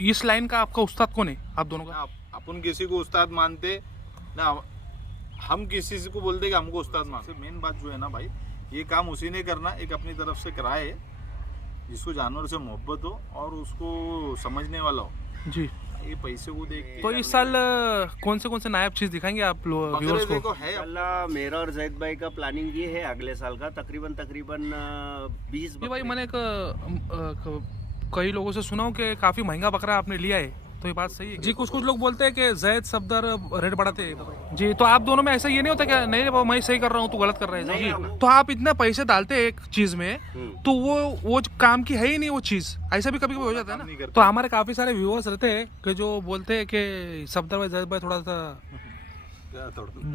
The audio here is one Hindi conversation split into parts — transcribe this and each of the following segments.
इस लाइन का आपका उस्ताद कौन है आप दोनों का? अपन किसी को उस्ताद मानते ना, हम किसी को बोलते कि हमको उस्ताद मानते। मेन बात जो है ना भाई, ये काम उसी ने करना, एक अपनी तरफ से कराए है जिसको जानवर से मोहब्बत हो और उसको समझने वाला हो जी। ये पैसे को देख के। तो इस साल कौन से नायाब चीज दिखाएंगे आप व्यूअर्स को? देखो है अल्लाह, मेरा और जैद भाई का प्लानिंग ये है अगले साल का तकरीबन 20 ये भाई मैंने कई लोगों से सुना हूँ कि काफी महंगा बकरा आपने लिया है, तो ये बात सही है? जी, कुछ लोग बोलते हैं कि जैद सफदर रेट बढ़ाते हैं जी, तो आप दोनों में ऐसा ये नहीं होता क्या? नहीं मैं सही कर रहा हूँ, तू गलत कर रहा है जी। तो आप इतने पैसे डालते हैं एक चीज में, तो वो काम की है ही नहीं वो चीज, ऐसा भी कभी कभी हो जाता है ना। तो हमारे काफी सारे व्यूअर्स रहते हैं कि जो बोलते हैं कि सफदर भाई जैद भाई थोड़ा सा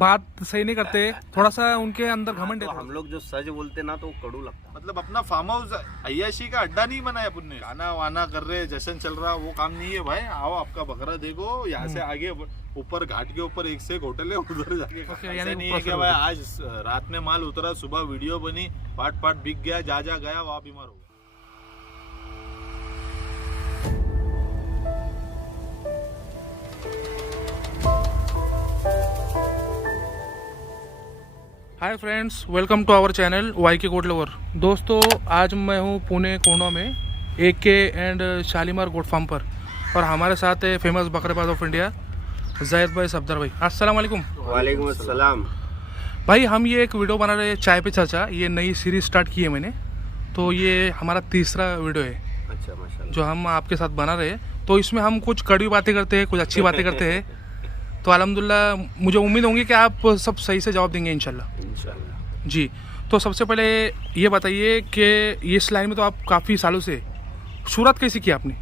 बात सही नहीं करते, थोड़ा सा उनके अंदर घमंड है। हम लोग जो सच बोलते ना तो कड़ू लगता है। मतलब अपना फार्म हाउस अय्याशी का अड्डा नहीं बनाया अपन ने, गाना वाना कर रहे, जश्न चल रहा, वो काम नहीं है भाई। आओ आपका बकरा देखो, यहाँ से आगे ऊपर घाट के ऊपर एक से एक होटल है, उधर जाके ऐसा नहीं है कि भाई आज रात में माल उतरा, सुबह वीडियो बनी, पाट बिक गया, जा गया, वहाँ बीमार हो गया। Hi friends, welcome to our channel Y K goat lover. दोस्तों, आज मैं हूँ पुणे कोंडा में AK and Shalimar goat farm पर, और हमारे साथ है फेमस बकरेबाज ऑफ इंडिया जैद भाई सफदर भाई। अस्सलाम वालेकुम। वालेकुम अस्सलाम। भाई हम ये एक वीडियो बना रहे हैं चाय पे चर्चा, ये नई सीरीज स्टार्ट की है मैंने, तो ये हमारा तीसरा वीडियो है। अच्छा, माशाल्लाह। हैं जो हम आपके साथ बना रहे हैं। तो इसमें हम कुछ कड़वी बातें करते हैं, कुछ अच्छी बातें करते हैं। तो अल्हम्दुलिल्लाह मुझे उम्मीद होंगी कि आप सब सही से जवाब देंगे इंशाल्लाह जी। तो सबसे पहले ये बताइए कि इस लाइन में तो आप काफ़ी सालों से, शुरुआत कैसी की आपने?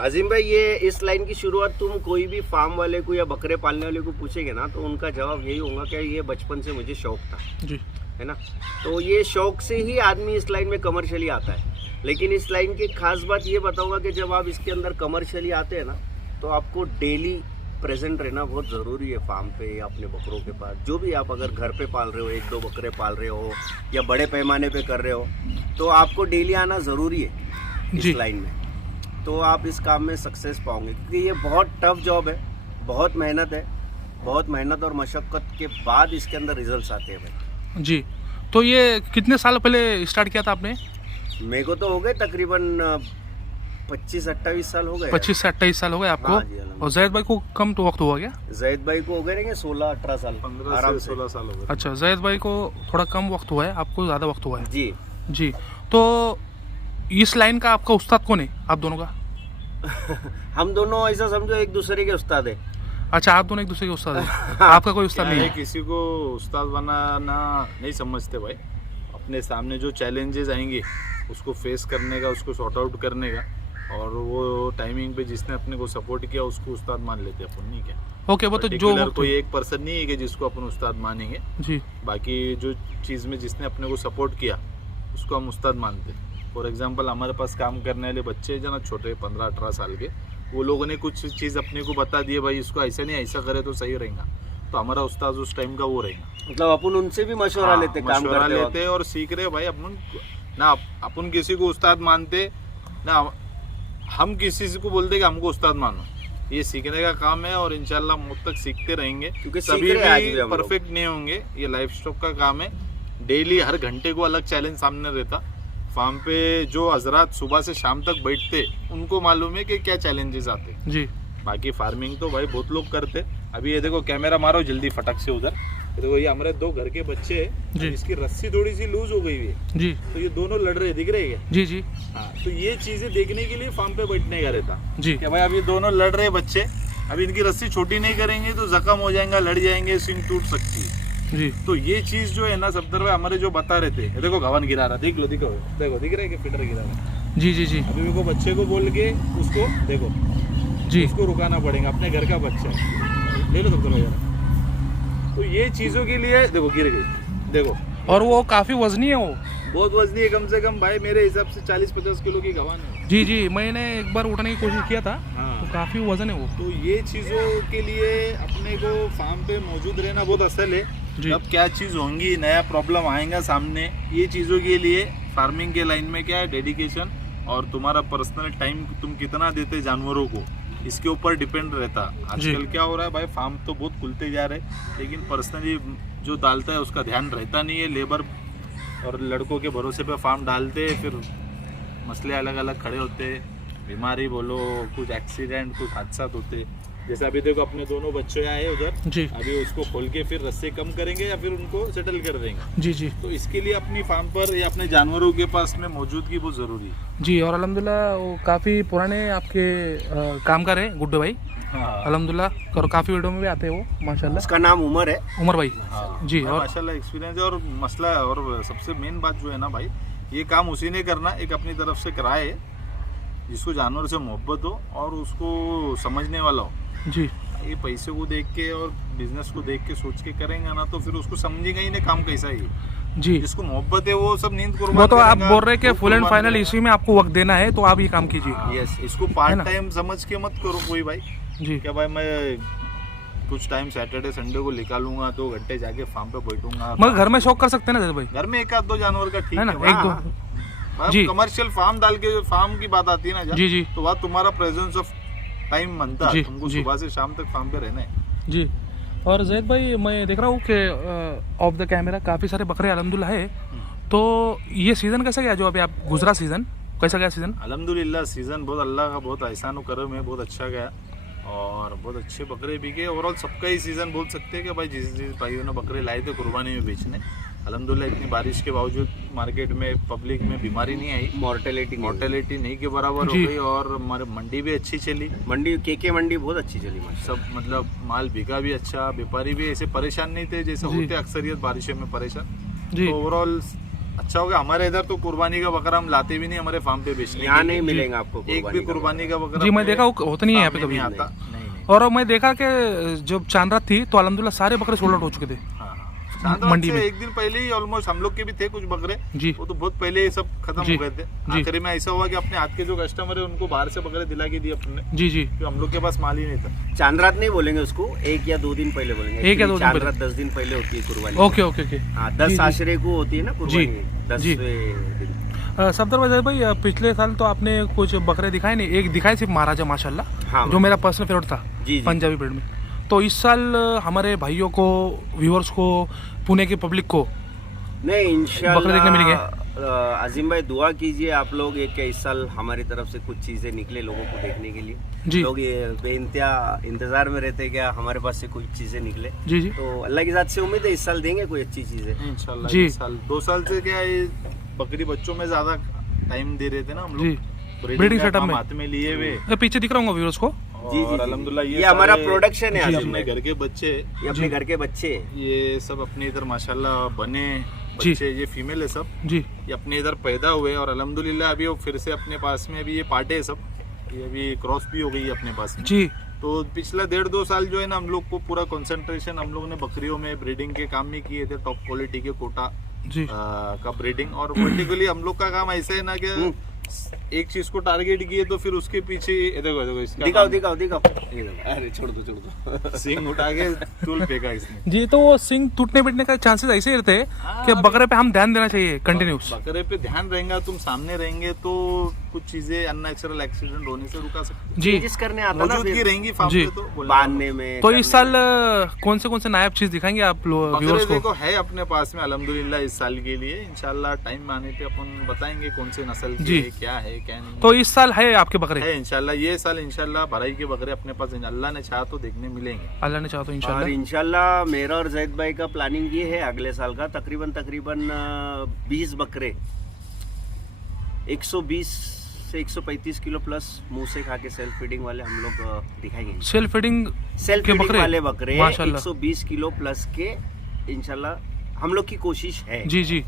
अजीम भाई, ये इस लाइन की शुरुआत तुम कोई भी फार्म वाले को या बकरे पालने वाले को पूछेंगे ना, तो उनका जवाब यही होगा कि ये बचपन से मुझे शौक था जी, है ना। तो ये शौक से ही आदमी इस लाइन में कमर्शियली आता है। लेकिन इस लाइन की खास बात ये बताऊंगा कि जब आप इसके अंदर कमर्शियली आते हैं ना, तो आपको डेली प्रेजेंट रहना बहुत ज़रूरी है फार्म पे या अपने बकरों के पास। जो भी आप अगर घर पे पाल रहे हो, 1-2 बकरे पाल रहे हो या बड़े पैमाने पे कर रहे हो, तो आपको डेली आना ज़रूरी है इस लाइन में। तो आप इस काम में सक्सेस पाओगे, क्योंकि ये बहुत टफ जॉब है, बहुत मेहनत और मशक्क़त के बाद इसके अंदर रिजल्ट्स आते हैं भाई जी। तो ये कितने साल पहले स्टार्ट किया था आपने? मेरे को तो हो गए तकरीबन 25-28 साल हो गए। 25 से 28 साल हो गए आपको। हाँ जी, और जैद भाई को कम तो वक्त हुआ गया? जैद भाई को हो गए रहेंगे 16-18 साल, 15 से 16 साल हो गए। अच्छा, जैद भाई को थोड़ा कम वक्त हुआ है, आपको ज़्यादा वक्त हुआ है जी। जी। तो इस लाइन का आपका उस्ताद कौन है आप दोनों का? हम दोनों ऐसा समझो एक दूसरे के उस्ताद है। अच्छा, आप दोनों एक दूसरे के उस्ताद हैं, आपका कोई उस्ताद नहीं है? किसी को उस्ताद बनाना नहीं समझते भाई। अपने सामने जो चैलेंजेस आएंगे उसको फेस करने का, उसको सॉर्ट आउट करने का, और वो टाइमिंग पे जिसने अपने को सपोर्ट किया उसको उस्ताद मान लेते अपन, नहीं क्या? ओके, वो तो जो कोई एक पर्सन नहीं है कि जिसको अपन उस्ताद मानेंगे जी। बाकी जो चीज़ में जिसने अपने को सपोर्ट किया उसको हम उस्ताद मानते। फॉर एग्जांपल, हमारे पास काम करने वाले बच्चे जो ना छोटे 15-18 साल के, वो लोगों ने कुछ चीज़ अपने को बता दिए, भाई इसको ऐसा नहीं ऐसा करे तो सही रहेगा, तो हमारा उस्ताद उस टाइम का वो रहेगा। मतलब अपन उनसे भी मशवरा लेते, काम करते लेते और सीख रहे भाई। अपन ना अपन किसी को उस्ताद मानते ना, हम किसी को बोलते कि हमको उस्ताद मानो। ये सीखने का काम है और इंशाल्लाह मौत तक सीखते रहेंगे, क्योंकि सभी भी परफेक्ट नहीं होंगे। ये लाइफ स्टॉक का काम है, डेली हर घंटे को अलग चैलेंज सामने रहता। फार्म पे जो हजरात सुबह से शाम तक बैठते उनको मालूम है कि क्या चैलेंजेस आते जी। बाकी फार्मिंग तो भाई बहुत लोग करते। अभी ये देखो, कैमरा मारो जल्दी फटक से उधर, देखो ये हमारे 2 घर के बच्चे हैं, इसकी रस्सी थोड़ी सी लूज हो गई है जी, तो ये दोनों लड़ रहे, दिख रहे हैं जी जी। हाँ, तो ये चीजें देखने के लिए फार्म पे बैठने का रहता जी, कि भाई अभी दोनों लड़ रहे बच्चे, अभी इनकी रस्सी छोटी नहीं करेंगे तो जख्म हो जाएगा, लड़ जाएंगे, सिंग टूट सकती है जी। तो ये चीज जो है ना सफदर भाई हमारे जो बता रहे थे, देखो घवन गिरा रहा, देख लो, देखो दिख रहा है कि फिटर गिरा रहा जी जी जी। अभी मेरे को बच्चे को बोल के उसको देखो जी, उसको रुकाना पड़ेगा, अपने घर का बच्चा है, ले लो सफदर भाई। तो ये चीजों के लिए देखो गिर गई, देखो, और वो काफी वजनी है, वो बहुत वजनी है, कम से कम भाई मेरे हिसाब से 40-50 किलो की गवान है जी जी। मैंने एक बार उठाने की कोशिश किया था। हाँ, तो काफी वजन है वो। तो ये चीजों के लिए अपने को फार्म पे मौजूद रहना बहुत असल है। अब क्या चीज होंगी, नया प्रॉब्लम आएगा सामने, ये चीजों के लिए फार्मिंग के लाइन में क्या है, डेडिकेशन और तुम्हारा पर्सनल टाइम तुम कितना देते जानवरों को, इसके ऊपर डिपेंड रहता। आजकल क्या हो रहा है भाई, फार्म तो बहुत खुलते जा रहे, लेकिन पर्सनली जो डालता है उसका ध्यान रहता नहीं है। लेबर और लड़कों के भरोसे पे फार्म डालते, फिर मसले अलग अलग खड़े होते, बीमारी बोलो, कुछ एक्सीडेंट, कुछ हादसा होते। जैसे अभी देखो अपने दोनों बच्चे आए उधर जी अभी, उसको खोल के फिर रस्से कम करेंगे या फिर उनको सेटल कर देंगे। जी जी तो इसके लिए अपनी फार्म पर या अपने जानवरों के पास में मौजूदगी बहुत जरूरी है। जी। और अल्हम्दुलिल्लाह वो काफ़ी पुराने आपके कामगार हैं गुड्डू भाई, हाँ अल्हम्दुलिल्लाह, और काफ़ी वीडियो में भी आते हैं वो माशाल्लाह। उसका नाम उमर है। उमर भाई हाँ जी। और माशाल्लाह एक्सपीरियंस है। और मसला है, और सबसे मेन बात जो है ना भाई, ये काम उसी ने करना, एक अपनी तरफ से कराए जिसको जानवर से मोहब्बत हो और उसको समझने वाला हो। जी ये पैसे को देख के और बिजनेस को देख के सोच के करेंगे ना, तो फिर उसको समझेगा ही नहीं काम कैसा है। जी। जिसको मोहब्बत है वो सब नींद कुर्बान वो तो आप करेगा, बोल रहे हैं कि वो फुल एंड कुर्बान फाइनल करेगा। इसी में आपको वक्त देना है, तो आप ये काम कीजिए। यस, इसको है पार्ट ना? टाइम समझ के मत करो कोई भाई, जी क्या भाई मैं कुछ टाइम सैटरडे संडे को निकालूंगा, 2 घंटे जाके फार्म पे बैठूंगा। मगर घर में शौक कर सकते हैं ना जैसे भाई, घर में एक आध दो जानवर का ठीक है ना, है एक भाई। दो। जी। कमर्शियल फार्म डाल के फार्म की बात आती है ना जब, जी जी तो वहाँ तुम्हारा प्रेजेंस ऑफ टाइम बनता जी, है, तुमको जी। सुबह से शाम तक फार्म पे रहना है। जी। और जैद भाई मैं देख रहा हूँ कि ऑफ द कैमरा काफ़ी सारे बकरे अल्हम्दुलिल्लाह है, तो ये सीज़न कैसा गया जो अभी आप गुजरा सीज़न, कैसा गया सीज़न? अल्हम्दुलिल्लाह सीजन बहुत अल्लाह का बहुत एहसान व करम है, बहुत अच्छा गया और बहुत अच्छे बकरे बिके। ओवरऑल सबका ही सीजन बोल सकते हैं कि भाई जिस जिस भाइयों ने बकरे लाए थे कुर्बानी में बेचने, अल्हम्दुलिल्लाह इतनी बारिश के बावजूद मार्केट में पब्लिक में बीमारी नहीं आई, मोर्टेलिटी नहीं के बराबर हो जी। गई और हमारे मंडी भी अच्छी चली। मंडी के मंडी बहुत अच्छी चली माशाल्लाह। सब मतलब माल बिका भी अच्छा, व्यापारी भी ऐसे परेशान नहीं थे जैसे जी। होते अक्सरियत बारिशों में परेशान। जी तो ओवरऑल अच्छा हो गया। हमारे इधर तो कुर्बानी का बकरा हम लाते भी नहीं हमारे फार्म पे बेचने यहाँ के नहीं लिए। मिलेगा आपको एक भी कुर्बानी का बकरा जी, मैं अपने देखा होता नहीं है यहाँ पे सामने कभी। नहीं आता। नहीं और मैं देखा कि जब चांद रात थी तो अल्हम्दुलिल्लाह सारे बकरे सोल्ड आउट हो चुके थे हाँ चांद रात मंडी से में। एक दिन पहले ही ऑलमोस्ट हम लोग के भी थे कुछ बकरे, जी वो तो बहुत पहले ही सब खत्म जी, हो गए थे। जी। आखिरी में ऐसा हुआ कि अपने हाथ के जो कस्टमर है उनको बाहर से बकरे दिला के दिए अपने, जी जी क्योंकि हम लोग के पास माल ही नहीं था। चांद रात नहीं बोलेंगे उसको, 1 या 2 दिन पहले बोलेंगे। एक या दो दिन चांद पहले। रात 10 दिन पहले होती है कुर्बानी। Okay okay okay. हाँ, जी, 10 जी। आशरे को होती है ना कुर्बानी, जी, 10वें दिन। सफदर वजह भाई पिछले साल तो आपने कुछ बकरे दिखाए नहीं, एक दिखाए सिर्फ महाराजा माशाल्लाह, हाँ, जो मेरा पर्सनल फेवरेट था जी, जी। पंजाबी ब्रीड में। तो इस साल हमारे भाइयों को, व्यूअर्स को, पुणे की पब्लिक को नहीं बकरे देखने मिलेंगे। इंशाल्लाह आजिम भाई दुआ कीजिए आप लोग एक के इस साल हमारी तरफ से कुछ चीजें निकले लोगों को देखने के लिए। जी लोग ये बेइंतहा इंतजार में रहते हैं क्या हमारे पास से कुछ चीजें निकले। जी जी तो अल्लाह की जात से उम्मीद है इस साल देंगे कोई अच्छी चीजें। इंशाल्लाह जी। इस साल 2 साल से क्या है, बकरी बच्चों में ज्यादा टाइम दे रहे थे ना हम जी। लोग, ब्रीडिंग का सेटअप काम में। हाथ में लिए हुए। मैं पीछे दिख रहा हूँ व्यूअर्स को। जी, जी, और जी। अल्हम्दुलिल्लाह ये हमारा सारे प्रोडक्शन है जी, आजिम अपने भाई। घर के बच्चे, ये अपने घर के बच्चे ये सब अपने इधर माशाल्लाह बने जी। बच्चे, ये फीमेल है सब, जी ये अपने इधर पैदा हुए और अल्हम्दुलिल्लाह अभी वो फिर से अपने पास में अभी ये पाटे है सब, ये अभी क्रॉस भी हो गई है अपने पास में। जी तो पिछला 1.5-2 साल जो है ना हम लोग को पूरा कंसंट्रेशन हम लोगों ने बकरियों में ब्रीडिंग के काम में किए थे, टॉप क्वालिटी के कोटा जी का ब्रीडिंग। और पर्टिकुलरली हम लोग का काम ऐसा है ना कि एक चीज को टारगेट किए तो फिर उसके पीछे देखो देखो इसका दिखाओ काम- दिखाओ दिखाओ। ये देखो, अरे छोड़ दो सिंग उठा के टूल फेंका इसने। जी। तो वो सिंग टूटने पिटने का चांसेस ऐसे ही रहते हैं कि बकरे पे हम ध्यान देना चाहिए कंटिन्यूस। बकरे पे ध्यान रहेगा, तुम सामने रहेंगे तो कुछ चीजें अननेचुरल एक्सीडेंट होने से रुका सकते जी। जिस करने आता ना मौजूदगी फिर रहेंगी फार्म जी। पे तो बोलने बांधने में। तो इस साल करने कौन से नायाब चीज दिखाएंगे आप वाला। व्यूअर्स बकरे को? देखो है अपने पास में अल्हम्दुलिल्लाह इस साल के लिए, इंशाल्लाह टाइम आने पे अपन बताएंगे कौन से नस्ल के जी। है, क्या है क्या नहीं तो इस साल है आपके बकरे? है। इंशाल्लाह ये साल इंशाल्लाह भराई के बकरे अपने पास अल्लाह ने चाहा तो देखने मिलेंगे। अल्लाह ने चाहा तो और इंशाल्लाह। इंशाल्लाह मेरा और जैद भाई का प्लानिंग ये है अगले साल का तकरीबन 20 बकरे 120 से 135 किलो प्लस मुंह से खा के सेल्फ फीडिंग वाले हम लोग दिखाएंगे। सेल्फ फीडिंग सेल्फ के फीडिंग बकरे? वाले बकरे माशाल्लाह। 120 किलो प्लस के इंशाल्लाह हम लोग की कोशिश है। जी जी,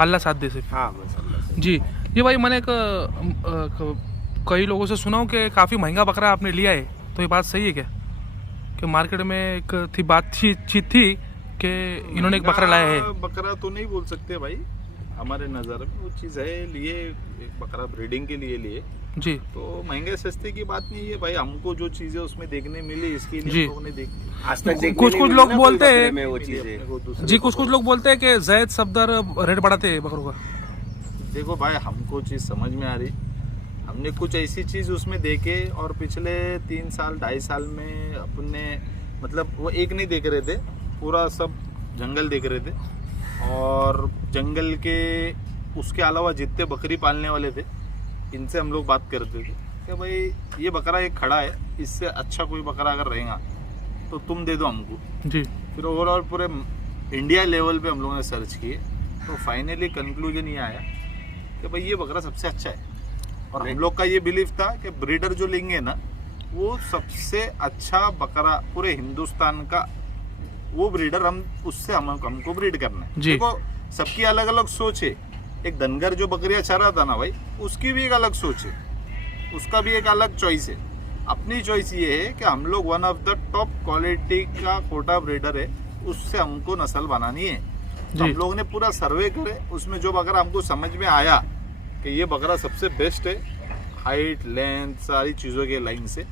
अल्लाह साथ दे सिर्फ। हाँ बस अल्लाह से। जी। ये भाई मैंने कई लोगों से सुना हूँ कि काफ़ी महंगा बकरा आपने लिया है, तो ये बात सही है क्या? कि मार्केट में एक थी बातचीत थी कि इन्होंने एक बकरा लाया है। बकरा तो नहीं बोल सकते भाई, हमारे नज़र में वो चीज़ है, लिए एक बकरा ब्रीडिंग के लिए जी तो महंगे सस्ते की बात नहीं है भाई। हमको जो चीज़ें उसमें देखने मिली इसके लिए जी। हम लोगों ने देखी। आज तक देखने कुछ नहीं मिली लोग ना कोई बोलते बकरे हैं- में वो अपने चीजें। को दूसरे जी, को कुछ लोग बोलते हैं कि जैद सफदर रेट बढ़ाते हैं बकरों का। देखो भाई, हमको चीज़ समझ में आ रही, हमने कुछ ऐसी चीज़ उसमें देखे और पिछले 3 साल 2.5 साल में अपने मतलब वो एक नहीं देख रहे थे, पूरा सब जंगल देख रहे थे। और जंगल के उसके अलावा जितने बकरी पालने वाले थे इनसे हम लोग बात करते थे कि भाई ये बकरा एक खड़ा है, इससे अच्छा कोई बकरा अगर रहेगा तो तुम दे दो हमको जी। फिर ओवरऑल पूरे इंडिया लेवल पे हम लोगों ने सर्च किए तो फाइनली कंक्लूजन ये आया कि भाई ये बकरा सबसे अच्छा है। और हम लोग का ये बिलीफ था कि ब्रीडर जो लेंगे ना वो सबसे अच्छा बकरा पूरे हिंदुस्तान का वो ब्रीडर हम उससे हमको ब्रीड करना है। जी। देखो सबकी अलग अलग सोच है। एक धनगर जो बकरियां चरा था ना भाई, उसकी भी एक अलग सोच है, उसका भी एक अलग चॉइस है। अपनी चॉइस ये है कि हम लोग one of the top quality का कोटा ब्रीडर है, उससे हमको नस्ल बनानी है। तो हम लोगों ने पूरा सर्वे करे, उसमें जो बकरा हमको समझ में आया कि ये बकरा सबसे बेस्ट है, हाइट लेंथ सारी चीज़ों के लाइन से,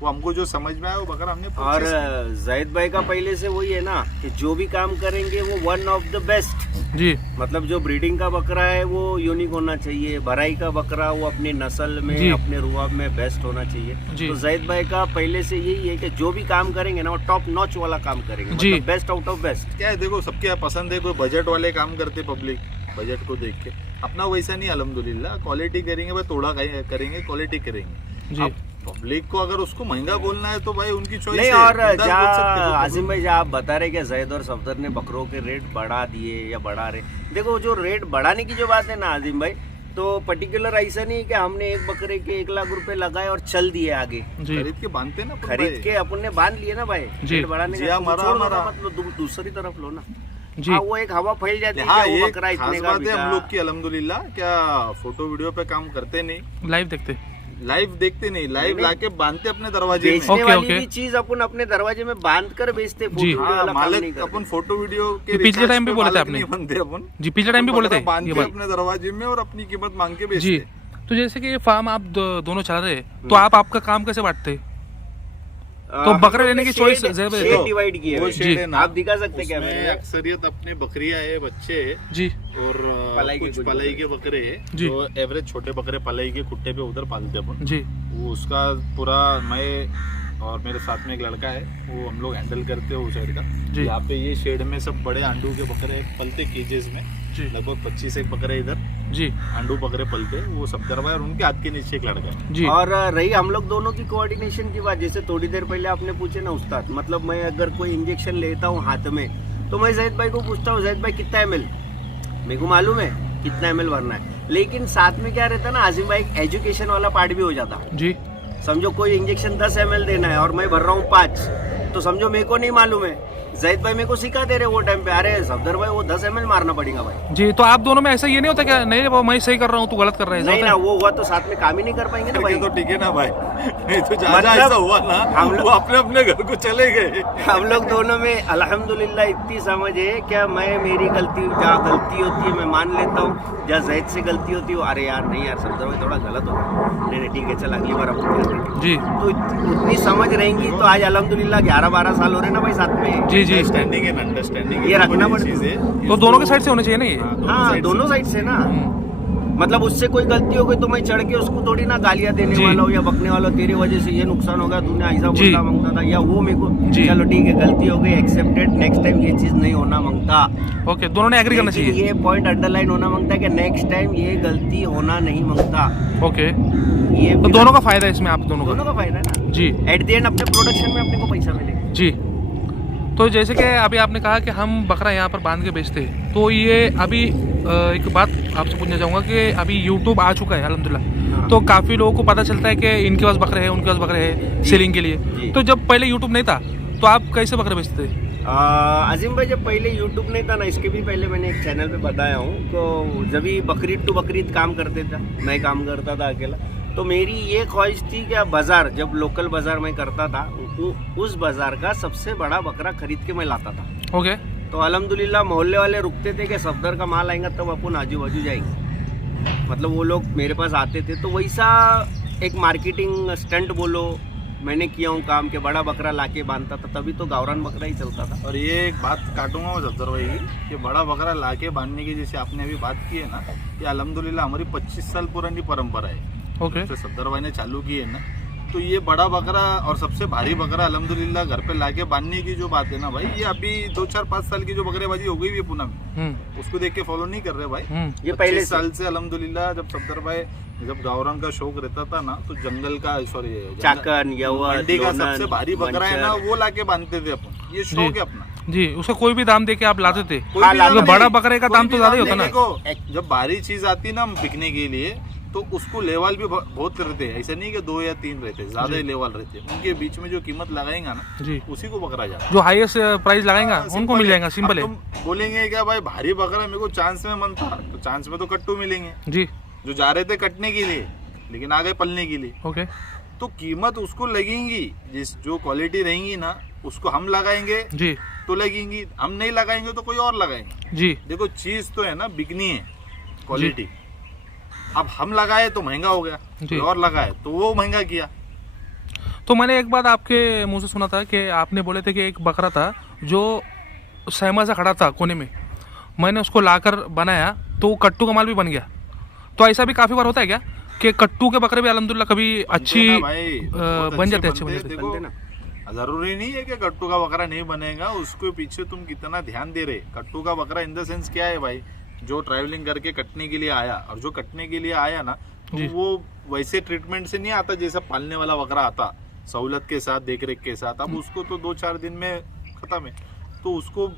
वो हमको जो समझ में आया वो बकरा हमने और purchase किया। जाहिद भाई का पहले से वही है ना कि जो भी काम करेंगे वो वन ऑफ द बेस्ट। जी। मतलब जो ब्रीडिंग का बकरा है वो यूनिक होना चाहिए, भराई का बकरा वो अपनी नस्ल जी। में अपने रुआब में बेस्ट होना चाहिए। जी। तो जाहिद भाई का पहले से यही है कि जो भी काम करेंगे ना वो टॉप नॉच वाला काम करेंगे, जी। मतलब बेस्ट आउट ऑफ बेस्ट। क्या है देखो सबके यहाँ पसंद है, कोई बजट वाले काम करते पब्लिक बजट को देख के, अपना वैसा नहीं अल्हम्दुलिल्लाह, क्वालिटी करेंगे भाई, थोड़ा करेंगे क्वालिटी करेंगे। जी। अब पब्लिक को अगर उसको महंगा बोलना है तो भाई उनकी चॉइस नहीं, है। और बिंदास जहाँ बोल सकते हो। आजिम भाई जहाँ आप बता रहे कि जैद और सफदर ने बकरों के रेट बढ़ा दिए या बढ़ा रहे, देखो जो रेट बढ़ाने की जो बात है ना आजिम भाई, तो पर्टिकुलर ऐसा नहीं कि हमने एक बकरे के 1 लाख रुपए लगाए और चल दिए आगे। जी। खरीद के बांधते ना अपन खरीद भाई। के अपन ने बांध लिए ना भाई, जी। रेट बढ़ाने जी, का हमारा- छोड़ दो ना, हमारा। मतलब दूसरी तरफ लो ना। जी। हाँ, वो एक हवा फैल जाती है हाँ कि वो ये बकरा खास इतने का बात है हम लोग बिका। की अल्हम्दुलिल्लाह। क्या फोटो वीडियो पे काम करते नहीं, लाइव देखते। लाइव देखते नहीं, लाइव नहीं। लाके बांधते अपने दरवाजे में। बेचने ओके, वाली ओके। भी चीज अपन अपने दरवाजे में बांध कर बेचते, फोटो जी। वीडियो हाँ, वाला काम मालिक नहीं करते। अपन फोटो वीडियो के ये पिछले रिचार्ज टाइम पे पे बोले थे मालिक आपने। नहीं बनते अपन। जी, पिछले टाइम भी बोले थे बांध ये के बात। अपने दरवाजे में और अपनी कीमत मांग के जी। बेचते। तो जैसे कि ये फार्म आप दोनों चला रहे हैं, तो आप आपका काम कैसे बांटते? तो हम बकरे लोग लेने ने की choice शेड- ज़्यादा है। शेड डिवाइड किए वो हुए। शेड है ना, आप दिखा सकते क्या उसमें मेरे? अक्सरियत अपने बकरियां है, बच्चे है जी। और पलाई के कुछ कुछ पलाई बकरे। के बकरे है जी। जो एवरेज छोटे बकरे पलाई के कुट्टे पे उधर पालते अपन। जी। वो उसका पूरा मैं और मेरे साथ में एक लड़का है, वो हम लोग हैंडल करते हो उस साइड का। जी। यहाँ पे ये शेड में सब बड़े आंडू के बकरे पलते केजेस में, जी। लगभग 25 एक बकरे इधर जी। आंडू बकरे पलते, वो सब दरवाजा और उनके हाथ के नीचे एक लड़का है। जी। और रही हम लोग दोनों की कोऑर्डिनेशन की बात, जैसे थोड़ी देर पहले आपने पूछे ना उस्ताद, मतलब मैं अगर कोई इंजेक्शन लेता हूँ हाथ में तो मैं जैद भाई को पूछता हूँ, जैद भाई कितना ml, मेरे को मालूम है कितना ml भरना है, लेकिन साथ में क्या रहता ना आजिम भाई, एजुकेशन वाला पार्ट भी हो जाता। जी। समझो कोई इंजेक्शन 10 ml देना है और मैं भर रहा हूँ 5, तो समझो मेरे को नहीं मालूम है, जैद भाई मेरे को सिखा दे रहे वो टाइम पे, अरे सफदर भाई वो 10 ml मारना पड़ेगा भाई। जी। तो आप दोनों में ऐसा ये नहीं होता क्या, नहीं वो मैं सही कर रहा हूँ तू गलत कर रहा है, ऐसा नहीं होता ना, है? वो हुआ तो साथ में काम ही नहीं कर पाएंगे ना भाई। तो ठीक है ना भाई, नहीं तो ज्यादा मतलब ऐसा हुआ ना हम लोग- वो अपने अपने घर को चले गए। हम लोग दोनों में अल्हम्दुलिल्लाह इतनी समझ है, क्या मैं मेरी गलती जहाँ गलती होती है मैं मान लेता हूँ, जहाँ जैद से गलती होती है अरे यार नहीं यार सफदर भाई थोड़ा गलत हो गया, नहीं ठीक है चल अगली बार अपन ध्यान रखेंगे। जी। तो उतनी समझ रहेंगी तो आज अल्हम्दुलिल्लाह 11-12 साल हो रहे ना भाई साथ में। जी। जी। अंडरस्टैंडिंग एंड अंडरस्टैंडिंग ये रखना बड़ी पड़ता चीज है। तो दोनों के साइड से होना चाहिए ना ये? हाँ, दोनों साइड से ना, मतलब उससे कोई गलती हो गई तो मैं चढ़ के उसको थोड़ी ना गालियां देने जी। वाला हूँ या बकने वाला हूँ, तेरी वजह से ये नुकसान होगा, तूने ऐसा जी। बोलना मांगता था, या वो मेरे को जी। चलो ठीक है गलती हो गई एक्सेप्टेड, नेक्स्ट टाइम ये चीज नहीं होना मांगता। ओके, दोनों ने एग्री करना लेकिन चाहिए। ये पॉइंट अंडरलाइन होना मांगता है कि नेक्स्ट टाइम ये गलती होना नहीं मांगता। ओके। ये तो दोनों का फायदा है इसमें, आप दोनों दोनों का? का फायदा है ना, जी। एट द एंड अपने प्रोडक्शन में अपने को पैसा मिलेगा। जी। तो जैसे कि अभी आपने कहा कि हम बकरा यहाँ पर बांध के बेचते हैं, तो ये अभी एक बात आपसे पूछना चाहूँगा कि अभी यूट्यूब आ चुका है अल्हम्दुलिल्लाह, तो काफ़ी लोगों को पता चलता है कि इनके पास बकरे हैं, उनके पास बकरे हैं सेलिंग के लिए। जी। तो जब पहले यूट्यूब नहीं था तो आप कैसे बकरे बेचते थे? आजिम भाई जब पहले यूट्यूब नहीं था ना, इसके भी पहले मैंने एक चैनल पे बताया हूँ, तो जब भी बकरीद टू बकरीद काम करते थे, मैं काम करता था अकेला, तो मेरी ये ख्वाहिश थी कि बाजार, जब लोकल बाजार में करता था, उस बाजार का सबसे बड़ा बकरा खरीद के मैं लाता था। ओके। तो अल्हम्दुलिल्लाह मोहल्ले वाले रुकते थे कि सफदर का माल आएगा तब अपन आजू बाजू जाएंगे, मतलब वो लोग मेरे पास आते थे। तो वैसा एक मार्केटिंग स्टंट बोलो मैंने किया हूँ काम के बड़ा बकरा लाके बांधता था, तभी तो गावरान बकरा ही चलता था। और ये एक बात काटूंगा मैं सफदर भाई कि बड़ा बकरा लाके बांधने की जैसे आपने अभी बात की है ना, ये अल्हम्दुलिल्लाह हमारी 25 साल पुरानी परंपरा है। ओके। जैसे सफदर भाई ने चालू की है ना, तो ये बड़ा बकरा और सबसे भारी बकरा अल्हम्दुलिल्लाह घर पे लाके बांधने की जो बात है ना भाई, ये अभी 2-4-5 साल की जो बकरेबाजी हो गई हुई है पूना में, उसको देख के फॉलो नहीं कर रहे भाई। ये पहले 25 साल से अल्हम्दुलिल्लाह जब सफदर भाई जब गावरान का शौक रहता था ना, तो जंगल का सॉरी चाकन यवत मंडी का लोनन, सबसे भारी बकरा है ना, मंचर। वो लाके बांधते थे अपन। ये शौक है अपना। जी, उसका कोई भी दाम दे के आप लाते थे? कोई भी दाम मतलब बड़ा नहीं, बकरे का कोई दाम भी तो ज्यादा ही होता नहीं। ना। देखो जब भारी चीज आती ना बिकने के लिए, तो उसको लेवल भी बहुत रहते हैं। ऐसा नहीं कि 2 या 3 रहते, ज्यादा ही लेवल रहते हैं। उनके बीच में जो कीमत लगाएंगा ना, जी, उसी को बकरा जाता है। जो हाईएस्ट प्राइस लगाएंगा उनको मिल जाएगा। सिंपल है। तुम बोलेंगे क्या भाई भारी बकरा मेरे को चांस में मन था, तो चांस में तो कट्टू मिलेंगे जी। जो जा रहे थे कटने के लिए, लेकिन आ गए पलने के लिए। ओके। तो कीमत उसको लगेंगी, जिस जो क्वालिटी रहेंगी ना उसको हम लगाएंगे जी तो लगेंगी, हम नहीं लगाएंगे तो कोई और लगाएंगे। जी देखो चीज तो है ना बिकनी है, क्वालिटी। अब हम लगाए तो महंगा हो गया, जी। कोई और लगाए तो वो महंगा किया। तो मैंने एक बात आपके मुंह से सुना था कि आपने बोले थे कि एक बकरा था जो सहमा से खड़ा था कोने में, मैंने उसको लाकर बनाया तो वो कट्टू का माल भी बन गया। तो ऐसा भी काफी बार होता है क्या कि कट्टू के बकरे भी अल्हम्दुलिल्लाह कभी अच्छी बनते ना भाई, बहुत बन जाते अच्छे अच्छे बन बनते। जाते? देखो बनते ना। जरूरी नहीं है कि कट्टू का बकरा नहीं बनेगा, उसके पीछे तुम कितना ध्यान दे रहे। कट्टू का बकरा इन द सेंस क्या है भाई, जो ट्रैवलिंग करके कटने के लिए आया, और जो कटने के लिए आया ना, जी। तो वो वैसे ट्रीटमेंट से नहीं आता जैसा पालने वाला बकरा आता, सहूलत के साथ देख रेख के साथ। अब उसको तो 2-4 दिन में खत्म है, तो उसको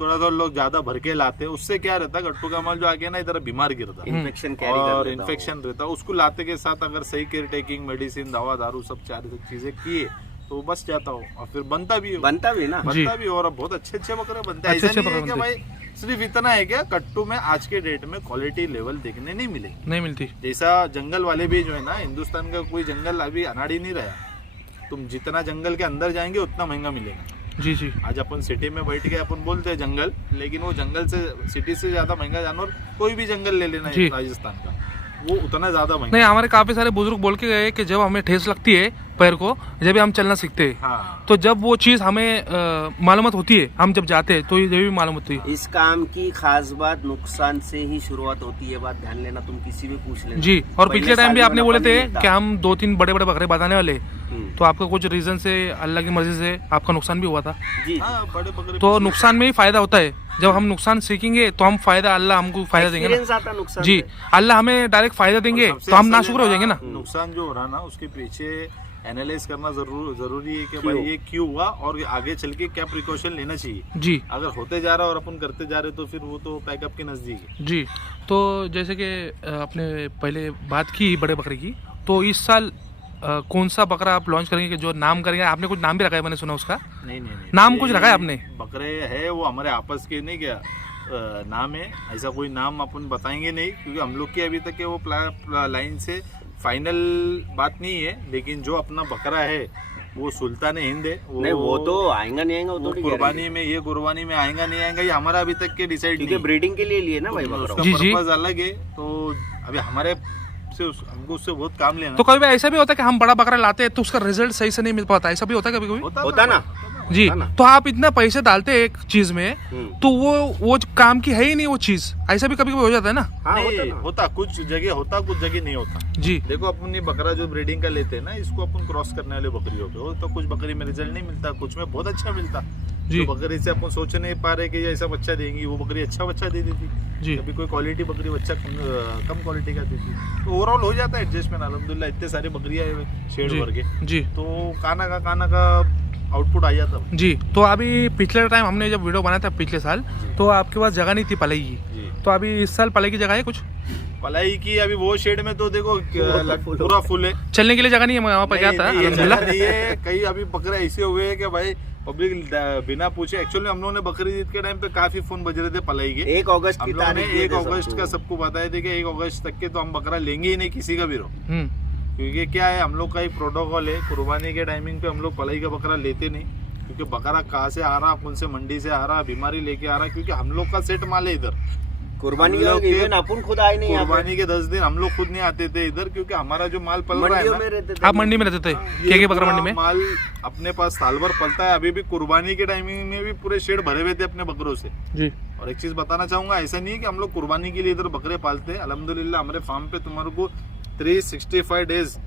थोड़ा सा लोग ज्यादा भर के लाते हैं। उससे क्या रहता है, कट्टू का माल जो आगे ना इधर बीमार गिरता है इन्फेक्शन कैरी कर और लेता इन्फेक्शन रहता है। उसको लाते के साथ अगर सही केयर टेकिंग, मेडिसिन, दवा दारू सब 4 चीजें किए तो वो बच जाता हो, और फिर बनता भी हो, बनता भी ना। जी। बनता भी हो, और बहुत अच्छे अच्छे बकरे बनते हैं। अच्छे ऐसा अच्छे नहीं है बकरे कि भाई सिर्फ इतना है क्या, कट्टू में आज के डेट में क्वालिटी लेवल देखने नहीं मिलेगी। नहीं मिलती। जैसा जंगल वाले भी जो है ना, हिंदुस्तान का कोई जंगल अभी अनाड़ी नहीं रहा। तुम जितना जंगल के अंदर जाएंगे उतना महंगा मिलेगा। जी जी आज अपन सिटी में बैठ के अपन बोलते हैं जंगल, लेकिन वो जंगल से सिटी से ज्यादा महंगा जानवर कोई भी जंगल ले लेना जी। है राजस्थान का, वो उतना ज्यादा महंगा। नहीं, हमारे काफी सारे बुजुर्ग बोल के गए कि जब हमें ठेस लगती है पैर को, जब भी हम चलना सीखते हैं, हाँ, तो जब वो चीज हमें मालूमत होती है, हम जब जाते हैं तो ये भी मालूम होती है। इस काम की खास बात नुकसान से ही शुरुआत होती है, बात ध्यान लेना, तुम किसी भी पूछ लेना। जी। और पहले पिछले टाइम भी साल आपने में बोले नफा थे नहीं मिलता। कि हम 2-3 बड़े बड़े बकरे बताने वाले, हम्म। तो आपका कुछ रीजन से, अल्लाह की मर्जी से आपका नुकसान भी हुआ था। जी। हाँ, बड़े बकरे तो नुकसान में ही फायदा होता है। जब हम नुकसान सीखेंगे तो हम फायदा, अल्लाह हमको फायदा देंगे ना। एक्सपीरियंस आता नुकसान जी, से। अल्लाह हमें डायरेक्ट फायदा देंगे सबसे तो हम असल नाशुक्र हो जाएंगे ना। नुकसान जो हो रहा ना, उसके पीछे एनालाइज करना जरूरी है कि क्यों? भाई ये क्यों हुआ और आगे चल के क्या प्रिकॉशन लेना चाहिए। जी अगर होते जा रहा और अपन करते जा रहे तो फिर वो तो पैकअप के नजदीक है। जी। तो जैसे कि आपने पहले बात की बड़े बकरे की, तो इस साल कौन सा बकरा आप लॉन्च करेंगे कि जो नाम करेंगे? आपने कुछ नाम भी रखा है, मैंने सुना उसका नहीं नहीं नहीं, नाम ये कुछ रखा है आपने? बकरे है वो हमारे आपस के नहीं क्या नाम है, ऐसा कोई नाम अपन बताएंगे नहीं, क्योंकि हम लोग की अभी तक के वो लाइन से फाइनल बात नहीं है। लेकिन जो अपना बकरा है वो सुल्तान हिंद है, नहीं वो तो आएगा नहीं आएगा, वो वो तो कुर्बानी में, ये कुर्बानी में आएगा नहीं आएगा, ये हमारा अभी तक के डिसाइड क्योंकि नहीं। ब्रीडिंग के लिए लिए ना भाई बकरा। उसका जी, जी। पर्पस अलग है, तो अभी हमारे से हमको उससे बहुत काम लेना तो कभी भी ऐसा भी होता है कि हम बड़ा बकरा लाते हैं तो उसका रिजल्ट सही से नहीं मिल पाता, ऐसा भी होता है कभी कभी? होता ना। जी। होता ना। तो आप इतना पैसे डालते हैं एक चीज में, हम्म। तो वो काम की है ही नहीं वो चीज, ऐसा भी कभी कभी हो जाता है ना? हाँ होता नहीं ना। होता, कुछ जगह होता, कुछ जगह नहीं होता। जी देखो अपनी बकरा जो ब्रीडिंग का लेते हैं ना, इसको अपन क्रॉस करने वाले बकरियों पे हो, तो कुछ बकरी में रिजल्ट नहीं मिलता, कुछ में बहुत अच्छा मिलता। जी जो बकरी से अपन सोच नहीं पा रहे कि ये ऐसा बच्चा देंगी, वो बकरी अच्छा बच्चा दे देती। जी कभी कोई क्वालिटी बकरी बच्चा कम क्वालिटी का देती, तो ओवरऑल हो जाता है एडजस्टमेंट। अल्हम्दुलिल्लाह इतने सारी बकरियां है शेड जी भर के, जी तो काना का आउटपुट आ जाता है। जी। तो अभी पिछले टाइम हमने जब वीडियो बनाया था पिछले साल, तो आपके पास जगह नहीं थी पलाई की, जी। तो अभी इस साल पलाई की जगह है कुछ? पलाई की अभी वो शेड में तो देखो पूरा फुल है, चलने के लिए जगह नहीं है, मैं वहाँ पर गया था नहीं, ये अल्हम्दुलिल्लाह। जगह नहीं है। कई अभी बकरे ऐसे हुए हैं कि भाई पब्लिक बिना पूछे, एक्चुअली हम लोगों ने बकरी ईद के टाइम पे काफी फोन बज रहे थे पलाई के। 1 अगस्त हम की लोगों ने तारीख 1 अगस्त का सबको बताया था कि 1 अगस्त तक के तो हम बकरा लेंगे ही नहीं किसी का भी रो, क्योंकि क्या है हम लोग का एक प्रोटोकॉल है, कुर्बानी के टाइमिंग पे हम लोग पलाई का बकरा लेते नहीं, क्योंकि बकरा कहाँ से आ रहा, कौन से मंडी से आ रहा, बीमारी लेके आ रहा, क्योंकि हम लोग का सेट माल है इधर। कुर्बानी हम लोग के के इवन अपन खुद आए नहीं यहाँ पे। कुर्बानी के 10 दिन हम लोग खुद नहीं आते थे इधर, क्योंकि हमारा जो माल पल रहा है मंडियों ना, में रहते थे। आप मंडी में रहते थे ये के बकरा पूरा मंडी में? माल अपने पास साल भर पलता है। अभी भी कुर्बानी के टाइमिंग में भी पूरे शेड भरे हुए थे अपने बकरों से। जी और एक चीज बताना चाहूंगा, ऐसा नहीं है कि हम लोग कुर्बानी के लिए इधर बकरे पालते हैं। अल्हम्दुलिल्लाह हमारे फार्म पे तुम्हारे को 365 डेज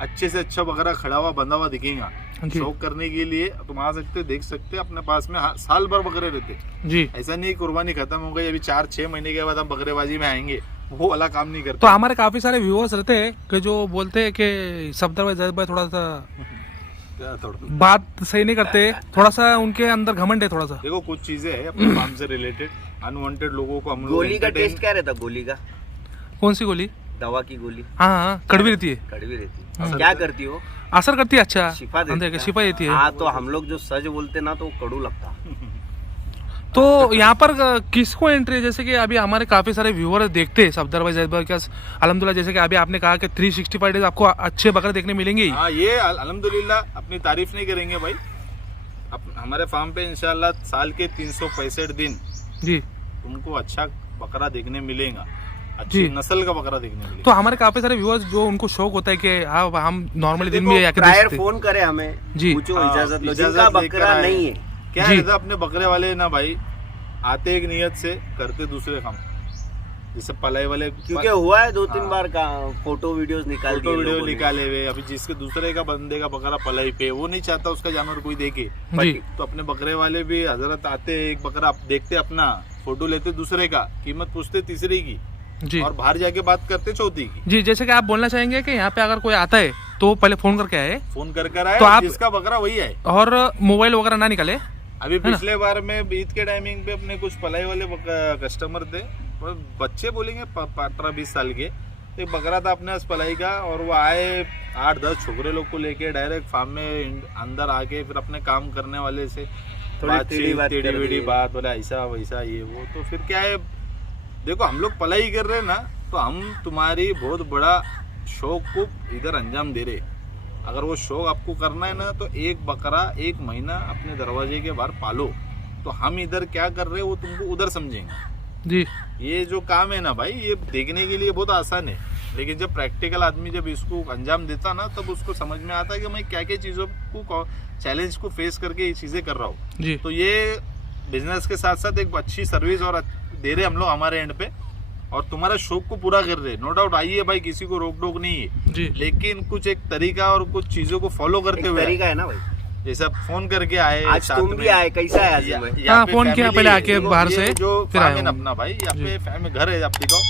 अच्छे से अच्छा बकरा खड़ा हुआ बंधा हुआ दिखेगा। जी। शौक करने के लिए तुम आ सकते, देख सकते, अपने पास में साल भर बकरे रहते। जी। ऐसा नहीं कुर्बानी खत्म हो गई अभी 4-6 महीने के बाद हम बकरेबाजी में आएंगे, वो वाला काम नहीं करते। तो हमारे काफी सारे व्यूअर्स रहते हैं कि जो बोलते हैं कि सफदर भाई जैद भाई थोड़ा सा क्या थोड़ा बात सही नहीं करते, थोड़ा सा उनके अंदर घमंड है थोड़ा सा। देखो कुछ चीजें है अपने काम से रिलेटेड, अनवांटेड लोगों को हम लोग गोली का entertain- टेस्ट क्या रहता? गोली का, कौन सी गोली? दवा की गोली हाँ हाँ कड़वी रहती है, कड़वी रहती है, क्या करती हो? असर करती है अच्छा, शिफा अंदर देती के है। शिफा देती है। हाँ, तो हम लोग जो सच बोलते ना तो वो कड़ू लगता। तो यहाँ पर किसको एंट्री है? जैसे कि अभी हमारे काफी सारे व्यूअर देखते हैं सफदर भाई जैद भाई का अल्हम्दुलिल्लाह, जैसे कि अभी आपने कहा कि 365 डेज आपको अच्छे बकरे देखने मिलेंगे ही। हाँ, ये अल्हम्दुलिल्लाह अपनी तारीफ नहीं करेंगे भाई। हमारे फार्म पे इंशाल्लाह साल के 365 दिन जी। तुमको अच्छा बकरा देखने मिलेगा, जी। अच्छी नस्ल का बकरा देखने मिलेगा। तो हमारे काफी सारे व्यूअर्स जो उनको शौक होता है कि हाँ हम नॉर्मली दिन में आके देख प्रायर सकते हैं। फोन करे हमें, जी। पूछो, हाँ, इजाजत लो, इजाजत जिनका लेकर बकरा आए। नहीं है। क्या जी। रहता अपने बकरे वाले ना भाई, आते एक नियत से करते दूसरे काम, जैसे पलाई वाले क्योंकि हुआ है 2-3 हाँ। बार का फोटो वीडियोस निकाल फोटो दिए वीडियो लोगों ने। निकाले हुए। अभी जिसके दूसरे का बंदे का बकरा पलाई पे, वो नहीं चाहता उसका जानवर कोई देखे। जी। तो अपने बकरे वाले भी हजरत आते, एक बकरा देखते अपना, फोटो लेते दूसरे का, कीमत पूछते तीसरे की, जी और बाहर जाके बात करते चौथी की। जी। जैसे कि आप बोलना चाहेंगे कि यहाँ पे अगर कोई आता है तो पहले फोन करके आए फोन कर आए तो और आप- जिसका बकरा वही है। और मोबाइल वगैरह ना निकाले। अभी ना? पिछले बार में ईद के टाइमिंग पे अपने कुछ पलाई वाले कस्टमर थे, वो बच्चे बोलेंगे 15-20 साल के, एक बकरा था अपने पास पलाई का, और वो आए 8-10 छोकरे लोग को लेके डायरेक्ट फार्म में अंदर आके फिर अपने काम करने वाले से थोड़ी टेढ़ी बात कर टेढ़ी दी। बात, बोला ऐसा वैसा ये वो। तो फिर क्या है, देखो हम लोग पलाई कर रहे हैं ना, तो हम तुम्हारी बहुत बड़ा शौक को इधर अंजाम दे रहे। अगर वो शौक आपको करना है ना, तो एक बकरा 1 महीना अपने दरवाजे के बाहर पालो। तो हम इधर क्या कर रहे हैं वो तुमको उधर समझेंगे। जी ये जो काम है ना भाई, ये देखने के लिए बहुत आसान है, लेकिन जब प्रैक्टिकल आदमी जब इसको अंजाम देता ना, तब उसको समझ में आता है कि मैं क्या क्या चीज़ों को, चैलेंज को फेस करके ये चीज़ें कर रहा हूँ। जी तो ये बिजनेस के साथ साथ एक अच्छी सर्विस और दे रहे हम लोग हमारे एंड पे, और तुम्हारा शौक को पूरा कर रहे। नो डाउट आइए भाई, किसी को रोक टोक नहीं है, जी लेकिन कुछ एक तरीका और कुछ चीजों को फॉलो करते एक हुए तरीका है ना भाई। जैसे आप फोन करके आए, आज साथ तुम में- भी आए, कैसा है आज या- मैं? यहाँ हाँ, पे फोन किया family पहले है। आके देखो, बाहर ये से, जो फिर farm आया है ना हूँ। अपना भाई, यहाँ जी। पे फैमिली घर है, आप दिखाओ,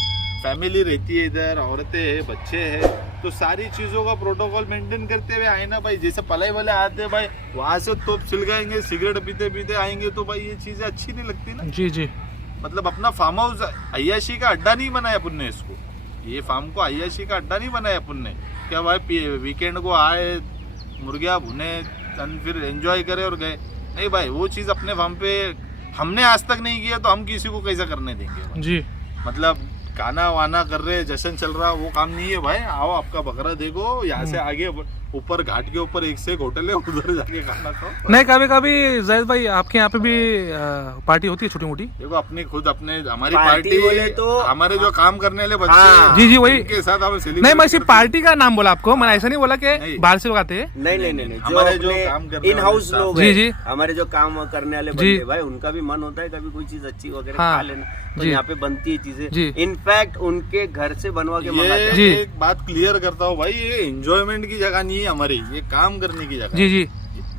फैमिली रहती है इधर, औरतें है, बच्चे है, तो सारी चीजों का प्रोटोकॉल मेंटेन करते हुए आए ना भाई। जैसे पलाई वाले आते हैं भाई, वहां से तोप सिलगाएंगे, सिगरेट पीते पीते आएंगे, तो भाई ये चीजें अच्छी नहीं लगती ना। जी जी मतलब अपना फार्म हाउस अय्याशी का अड्डा नहीं बनाया अपन ने इसको, ये फार्म को अय्याशी का अड्डा नहीं बनाया अपन ने। क्या भाई वीकेंड को आए, मुर्गिया भुने, फिर एंजॉय करे और गए, नहीं भाई। वो चीज़ अपने फार्म पे हमने आज तक नहीं किया, तो हम किसी को कैसा करने देंगे भाई? जी मतलब गाना वाना कर रहे, जश्न चल रहा, वो काम नहीं है भाई। आओ आपका बकरा देखो, यहाँ से आगे ऊपर घाट के ऊपर एक से एक होटल है, उधर जाके खाना खाओ। नहीं, कभी कभी जैद भाई आपके यहाँ पे भी पार्टी होती है छोटी मोटी? देखो अपनी खुद अपने हमारी पार्टी पार्टी बोले तो हमारे जो काम करने वाले बच्चे हाँ। हैं, जी जी वही। उनके साथ हम celebrate नहीं, मैं सिर्फ करते हैं। पार्टी का नाम बोला आपको, मैंने ऐसा नहीं बोला कि नहीं। बाहर से लोग आते हैं। नहीं नहीं नहीं, नहीं। हमारे जो अपने काम करने इन हाउस वाले लोग जी, हैं, जी। हमारे जो काम करने वाले जी। बंदे भाई, उनका भी मन होता है कभी कोई चीज अच्छी वगैरह हाँ। खा लेना, तो जी। यहाँ पे बनती है जी। चीजें। इनफैक्ट उनके घर से बनवा के मंगाते ये हैं। जी। एक बात क्लियर करता हूँ भाई, ये एंजॉयमेंट की जगह नहीं है हमारी, ये काम करने की जगह जी जी।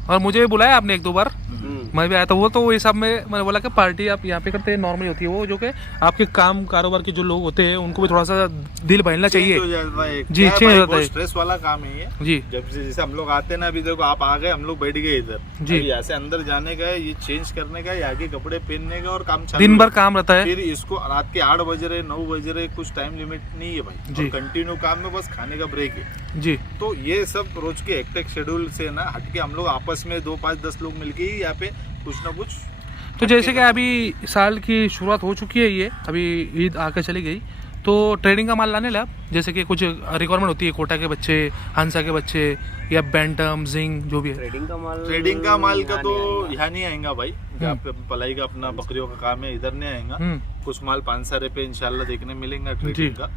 और मुझे भी बुलाया आपने 1-2 बार, हम्म। मैं भी आया था। वो तो हिसाब में मैंने बोला कि पार्टी आप यहाँ पे करते हैं नॉर्मली होती है, वो जो कि आपके काम कारोबार के जो लोग होते हैं उनको भी थोड़ा सा दिल बहलना चाहिए। हो जाता है। जी, क्या है change भाई, हो जाता बहुत है। स्ट्रेस वाला काम है ये। जी जब से जैसे हम लोग आते हैं ना, अभी देखो आप आ गए, हम लोग बैठ गए इधर, जी। अभी यहाँ से अंदर जाने का है, ये चेंज करने का है, आगे कपड़े पहनने का, और काम चालू दिन है। भर काम रहता है। फिर इसको रात के 8 बज रहे, 9 बज रहे, कुछ टाइम लिमिट नहीं है भाई, जी। कंटिन्यू काम में, बस खाने का ब्रेक है। जी तो ये सब रोज के हेक्टिक शेड्यूल से ना हटके हम लोग आपस में 2, 5, 10 लोग मिलके ही यहाँ पे कुछ ना कुछ। तो जैसे कि अभी साल की शुरुआत हो चुकी है, ये अभी ईद आकर चली गई, तो ट्रेडिंग का माल लाने लगे आप, जैसे कि कुछ रिक्वायरमेंट होती है कोटा के बच्चे, हंसा के बच्चे या बैंटम जिंग जो भी है। ट्रेडिंग का माल का यहाँ तो नहीं आएगा। यहाँ नहीं आएगा भाई, जहाँ पे पलाई का अपना बकरियों का काम है इधर नहीं आएगा। कुछ माल 5 सारे पे इंशाल्लाह देखने मिलेगा ट्रेडिंग का।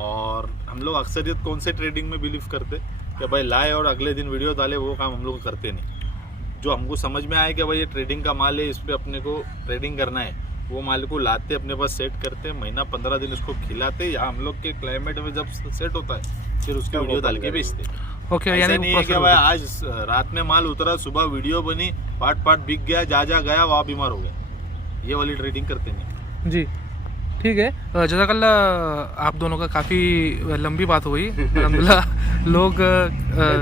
और हम लोग अक्सरियत कौन से ट्रेडिंग में बिलीव करते कि भाई लाए और अगले दिन वीडियो डाले, वो काम हम लोग करते नहीं। जो हमको समझ में आए कि भाई ये ट्रेडिंग का माल है, इस पे अपने को ट्रेडिंग करना है, वो माल को लाते अपने पास सेट करते, महीना 15 दिन उसको खिलाते, या हम लोग के क्लाइमेट में जब सेट होता है फिर उसकी वीडियो डाल के बेचते। ओके, ऐसा यानी नहीं है कि भाई आज रात में माल उतरा, सुबह वीडियो बनी, पार्ट बिक गया, जा गया, वहाँ बीमार हो गया, ये वाली ट्रेडिंग करते नहीं। जी ठीक है, जज़ाकल्लाह। आप दोनों का काफ़ी लंबी बात हुई अल्हम्दुलिल्लाह। लोग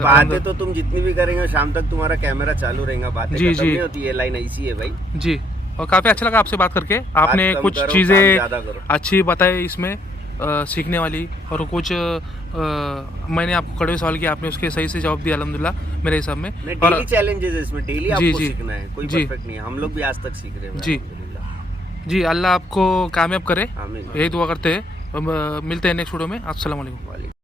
बातें तो तुम जितनी भी करेंगे शाम तक तुम्हारा कैमरा चालू रहेगा, बातें जी, खत्म जी। नहीं होती है, लाइन ऐसी है भाई। जी, और काफ़ी अच्छा लगा आपसे बात करके। आपने कम कुछ करो, काम चीज़ें ज्यादा करो। अच्छी बताई इसमें सीखने वाली, और कुछ मैंने आपको कड़वे सवाल किया, आपने उसके सही से जवाब दिया अल्हम्दुलिल्लाह मेरे हिसाब में। नहीं, और डेली चैलेंजेस है इसमें, डेली जी, आपको जी। सीखना है, कोई जी। परफेक्ट नहीं है, हम लोग भी आज तक सीख रहे हैं जी। अल्हम्दुलिल्लाह। जी, अल्लाह आपको कामयाब करे, आमीन। यही दुआ करते हैं। मिलते हैं नेक्स्ट वीडियो में। अस्सलाम वालेकुम। वालेकुम।